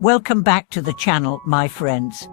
Welcome back to the channel, my friends.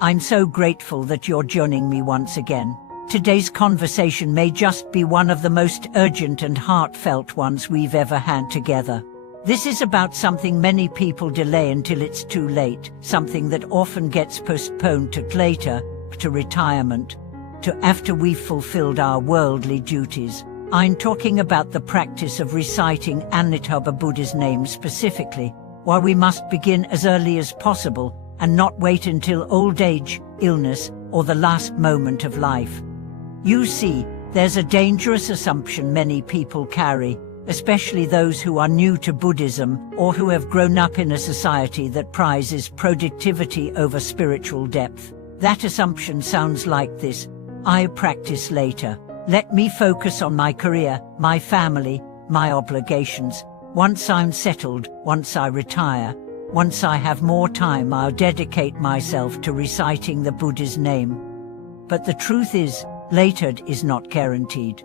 I'm so grateful that you're joining me once again. Today's conversation may just be one of the most urgent and heartfelt ones we've ever had together. This is about something many people delay until it's too late, something that often gets postponed to later, to retirement, to after we've fulfilled our worldly duties. I'm talking about the practice of reciting Amitabha Buddha's name specifically. While we must begin as early as possible and not wait until old age, illness, or the last moment of life. You see, there's a dangerous assumption many people carry, especially those who are new to Buddhism or who have grown up in a society that prizes productivity over spiritual depth. That assumption sounds like this: I practice later. Let me focus on my career, my family, my obligations. Once I'm settled, once I retire, once I have more time, I'll dedicate myself to reciting the Buddha's name. But the truth is, later is not guaranteed.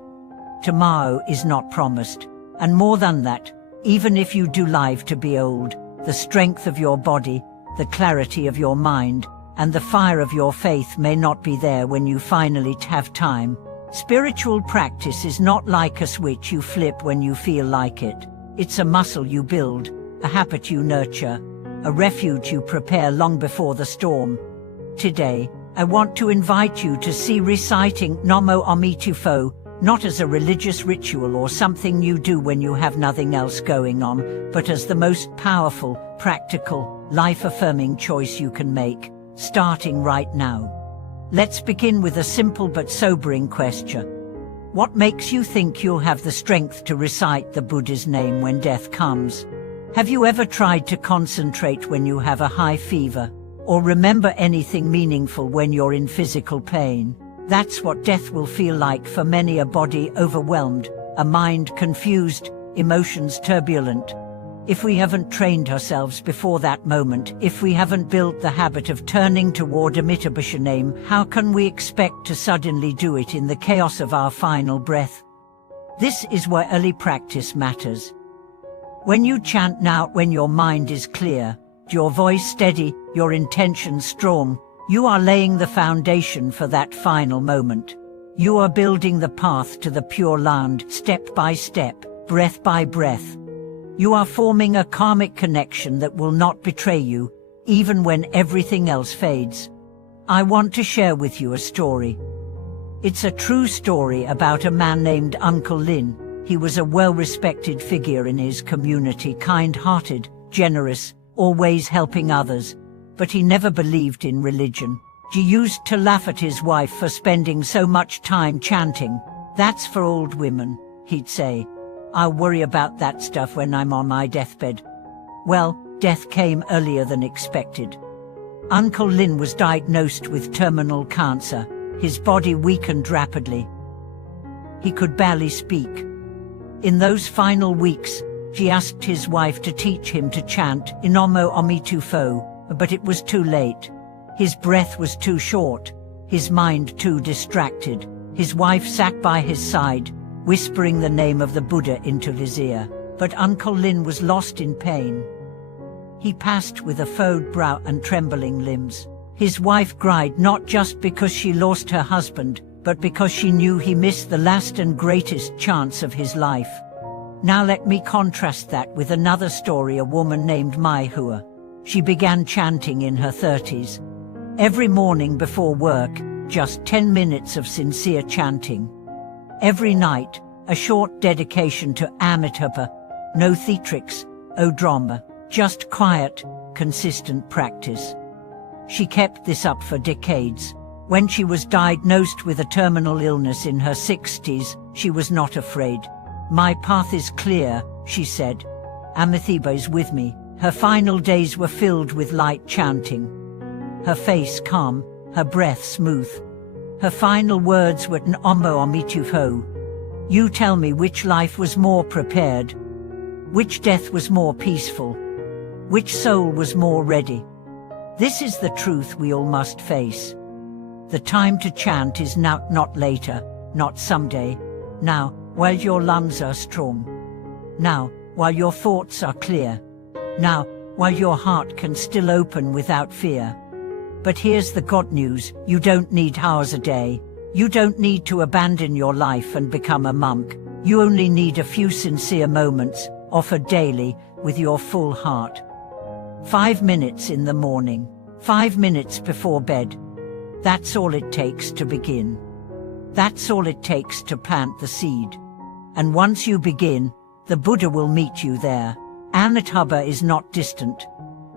Tomorrow is not promised. And more than that, even if you do live to be old, the strength of your body, the clarity of your mind, and the fire of your faith may not be there when you finally have time. Spiritual practice is not like a switch you flip when you feel like it. It's a muscle you build, a habit you nurture, a refuge you prepare long before the storm. Today, I want to invite you to see reciting Namo Amitabha not as a religious ritual or something you do when you have nothing else going on, but as the most powerful, practical, life-affirming choice you can make, starting right now. Let's begin with a simple but sobering question. What makes you think you'll have the strength to recite the Buddha's name when death comes? Have you ever tried to concentrate when you have a high fever, or remember anything meaningful when you're in physical pain? That's what death will feel like for many: a body overwhelmed, a mind confused, emotions turbulent. If we haven't trained ourselves before that moment, if we haven't built the habit of turning toward Amitabha's name, how can we expect to suddenly do it in the chaos of our final breath? This is where early practice matters. When you chant now, when your mind is clear, your voice steady, your intention strong, you are laying the foundation for that final moment. You are building the path to the Pure Land, step by step, breath by breath. You are forming a karmic connection that will not betray you, even when everything else fades. I want to share with you a story. It's a true story about a man named Uncle Lin. He was a well-respected figure in his community, kind-hearted, generous, always helping others. But he never believed in religion. He used to laugh at his wife for spending so much time chanting. "That's for old women," he'd say. "I'll worry about that stuff when I'm on my deathbed." Well, death came earlier than expected. Uncle Lin was diagnosed with terminal cancer. His body weakened rapidly. He could barely speak. In those final weeks, he asked his wife to teach him to chant Namo Amitabha, but it was too late. His breath was too short, his mind too distracted. His wife sat by his side, whispering the name of the Buddha into his ear. But Uncle Lin was lost in pain. He passed with a furrowed brow and trembling limbs. His wife cried not just because she lost her husband, but because she knew he missed the last and greatest chance of his life. Now let me contrast that with another story: a woman named Mai Hua. She began chanting in her 30s. Every morning before work, just 10 minutes of sincere chanting. Every night, a short dedication to Amitabha, no theatrics, no drama, just quiet, consistent practice. She kept this up for decades. When she was diagnosed with a terminal illness in her 60s, she was not afraid. "My path is clear," she said. "Amitabha is with me." Her final days were filled with light chanting. Her face calm, her breath smooth. Her final words were Namo Amitabha. You tell me which life was more prepared, which death was more peaceful, which soul was more ready. This is the truth we all must face. The time to chant is now, not later, not someday. Now, while your lungs are strong. Now, while your thoughts are clear. Now, while your heart can still open without fear. But here's the good news: you don't need hours a day. You don't need to abandon your life and become a monk. You only need a few sincere moments, offered daily, with your full heart. 5 minutes in the morning, 5 minutes before bed. That's all it takes to begin. That's all it takes to plant the seed. And once you begin, the Buddha will meet you there. Amitabha is not distant.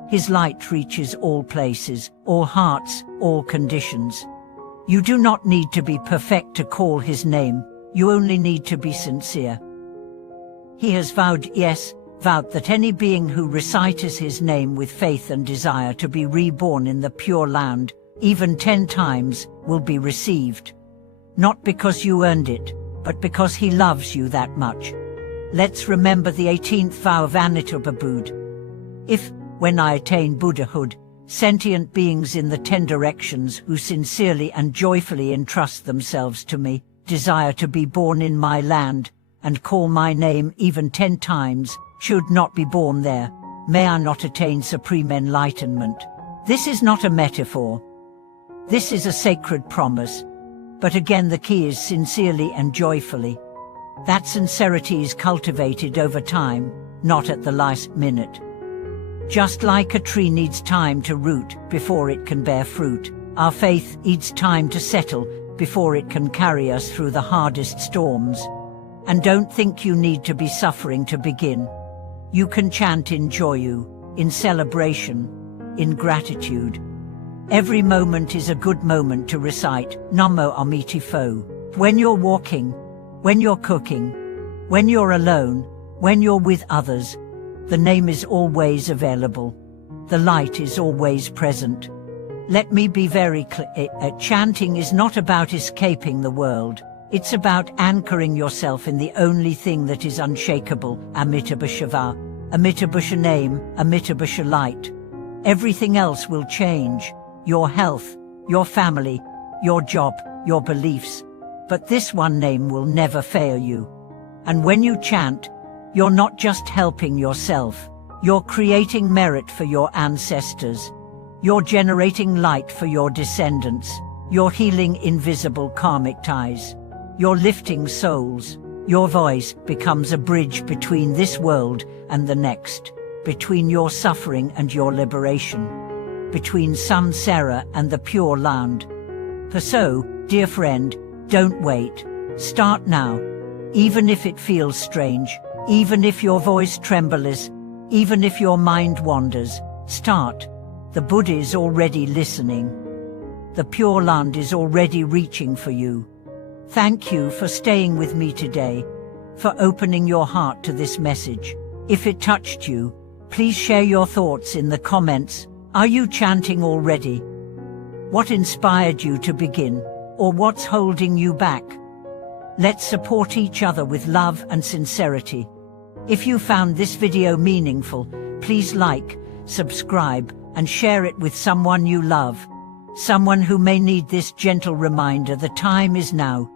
His light reaches all places, all hearts, all conditions. You do not need to be perfect to call his name. You only need to be sincere. He has vowed, yes, vowed that any being who recites his name with faith and desire to be reborn in the Pure Land, even 10 times, will be received. Not because you earned it, but because he loves you that much. Let's remember the 18th vow of Amitabha Buddha. If, when I attain Buddhahood, sentient beings in the 10 directions who sincerely and joyfully entrust themselves to me, desire to be born in my land, and call my name even 10 times, should not be born there, may I not attain supreme enlightenment. This is not a metaphor. This is a sacred promise. But again, the key is sincerely and joyfully. That sincerity is cultivated over time, not at the last minute. Just like a tree needs time to root before it can bear fruit, our faith needs time to settle before it can carry us through the hardest storms. And don't think you need to be suffering to begin. You can chant in joy, in celebration, in gratitude. Every moment is a good moment to recite Namo Amitabha. When you're walking, when you're cooking, when you're alone, when you're with others, the name is always available. The light is always present. Let me be very clear, chanting is not about escaping the world. It's about anchoring yourself in the only thing that is unshakable, Amitabha Shiva, Amitabha name, Amitabha light. Everything else will change. Your health, your family, your job, your beliefs. But this one name will never fail you. And when you chant, you're not just helping yourself. You're creating merit for your ancestors. You're generating light for your descendants. You're healing invisible karmic ties. You're lifting souls. Your voice becomes a bridge between this world and the next, between your suffering and your liberation, between samsara and the Pure Land. For so, dear friend, don't wait. Start now. Even if it feels strange, even if your voice trembles, even if your mind wanders, start. The Buddha is already listening. The Pure Land is already reaching for you. Thank you for staying with me today, for opening your heart to this message. If it touched you, please share your thoughts in the comments. Are you chanting already? What inspired you to begin, or what's holding you back? Let's support each other with love and sincerity. If you found this video meaningful, please like, subscribe, and share it with someone you love. Someone who may need this gentle reminder. The time is now.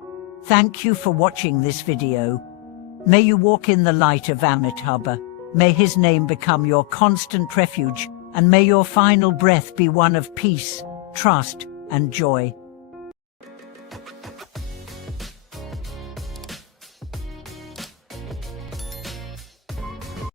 Thank you for watching this video. May you walk in the light of Amitabha. May his name become your constant refuge, and may your final breath be one of peace, trust, and joy.